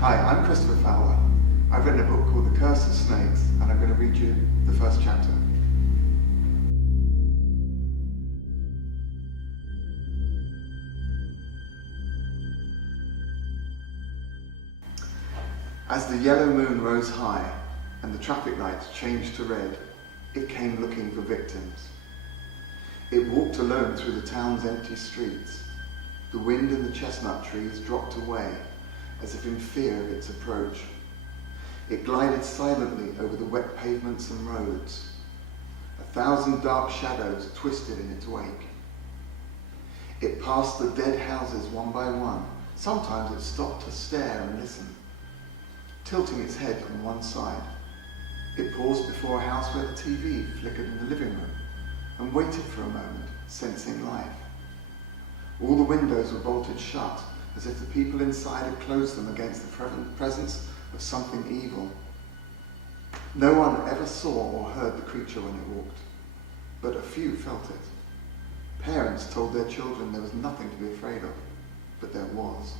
Hi, I'm Christopher Fowler. I've written a book called The Curse of Snakes, and I'm going to read you the first chapter. As the yellow moon rose high and the traffic lights changed to red, it came looking for victims. It walked alone through the town's empty streets. The wind in the chestnut trees dropped away, as if in fear of its approach. It glided silently over the wet pavements and roads. 1,000 dark shadows twisted in its wake. It passed the dead houses one by one. Sometimes it stopped to stare and listen, tilting its head on one side. It paused before a house where the TV flickered in the living room and waited for a moment, sensing life. All the windows were bolted shut, as if the people inside had closed them against the presence of something evil. No one ever saw or heard the creature when it walked, but a few felt it. Parents told their children there was nothing to be afraid of, but there was.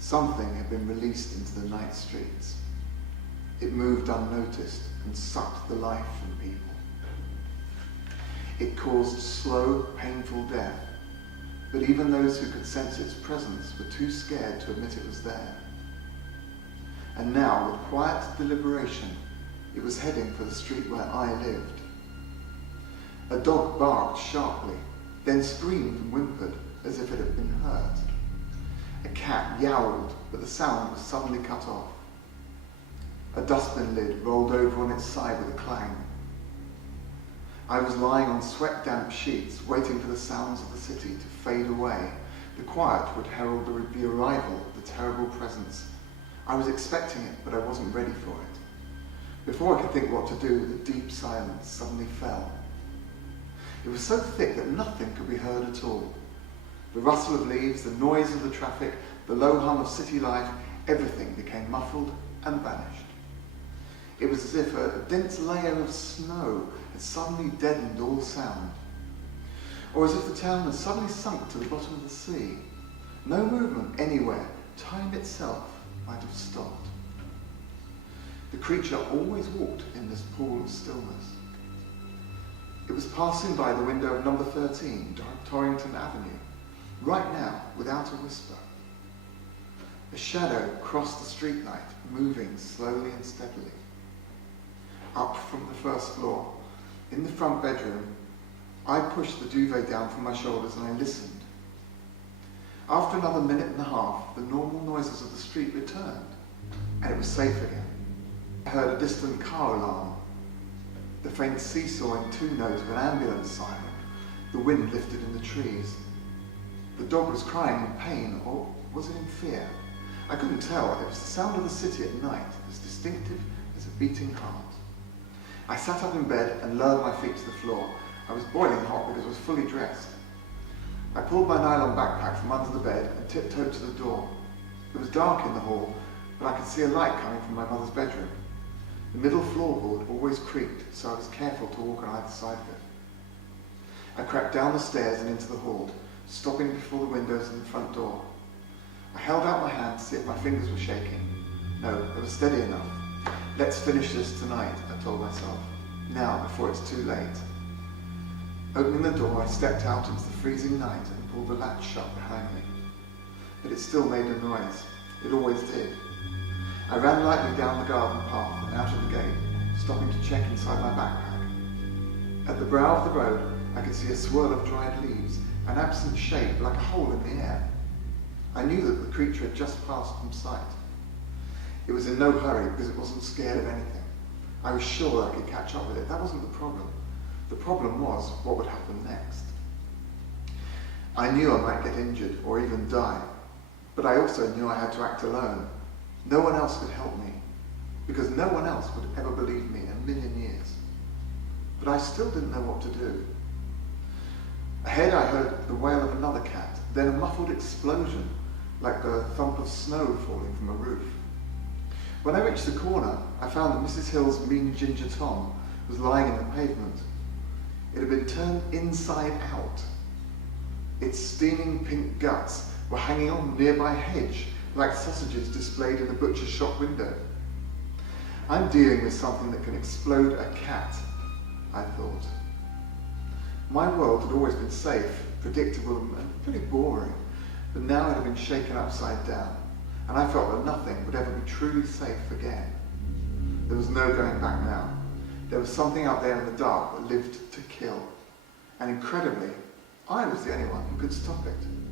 Something had been released into the night streets. It moved unnoticed and sucked the life from people. It caused slow, painful death, but even those who could sense its presence were too scared to admit it was there. And now, with quiet deliberation, it was heading for the street where I lived. A dog barked sharply, then screamed and whimpered as if it had been hurt. A cat yowled, but the sound was suddenly cut off. A dustbin lid rolled over on its side with a clang. I was lying on sweat-damp sheets, waiting for the sounds of the city to fade away. The quiet would herald the arrival of the terrible presence. I was expecting it, but I wasn't ready for it. Before I could think what to do, the deep silence suddenly fell. It was so thick that nothing could be heard at all. The rustle of leaves, the noise of the traffic, the low hum of city life, everything became muffled and vanished. It was as if a dense layer of snow had suddenly deadened all sound, or as if the town had suddenly sunk to the bottom of the sea. No movement anywhere. Time itself might have stopped. The creature always walked in this pool of stillness. It was passing by the window of number 13, Torrington Avenue, right now, without a whisper. A shadow crossed the streetlight, moving slowly and steadily. Up from the first floor, in the front bedroom, I pushed the duvet down from my shoulders and I listened. After another minute and a half, the normal noises of the street returned, and it was safe again. I heard a distant car alarm, the faint seesawing two-note of an ambulance siren. The wind lifted in the trees. The dog was crying in pain, or was it in fear? I couldn't tell. It was the sound of the city at night, as distinctive as a beating heart. I sat up in bed and lowered my feet to the floor. I was boiling hot because I was fully dressed. I pulled my nylon backpack from under the bed and tiptoed to the door. It was dark in the hall, but I could see a light coming from my mother's bedroom. The middle floorboard always creaked, so I was careful to walk on either side of it. I crept down the stairs and into the hall, stopping before the windows and the front door. I held out my hand to see if my fingers were shaking. No, they were steady enough. Let's finish this tonight, I told myself, now before it's too late. Opening the door, I stepped out into the freezing night and pulled the latch shut behind me. But it still made a noise. It always did. I ran lightly down the garden path and out of the gate, stopping to check inside my backpack. At the brow of the road, I could see a swirl of dried leaves, an absent shape like a hole in the air. I knew that the creature had just passed from sight. It was in no hurry because it wasn't scared of anything. I was sure I could catch up with it. That wasn't the problem. The problem was what would happen next. I knew I might get injured or even die, but I also knew I had to act alone. No one else could help me, because no one else would ever believe me in a million years. But I still didn't know what to do. Ahead I heard the wail of another cat, then a muffled explosion, like the thump of snow falling from a roof. When I reached the corner, I found that Mrs. Hill's mean ginger Tom was lying in the pavement. It had been turned inside out. Its steaming pink guts were hanging on a nearby hedge, like sausages displayed in a butcher's shop window. I'm dealing with something that can explode a cat, I thought. My world had always been safe, predictable and pretty boring, but now it had been shaken upside down, and I felt that nothing would ever be truly safe again. There was no going back now. There was something out there in the dark that lived to kill, and incredibly, I was the only one who could stop it.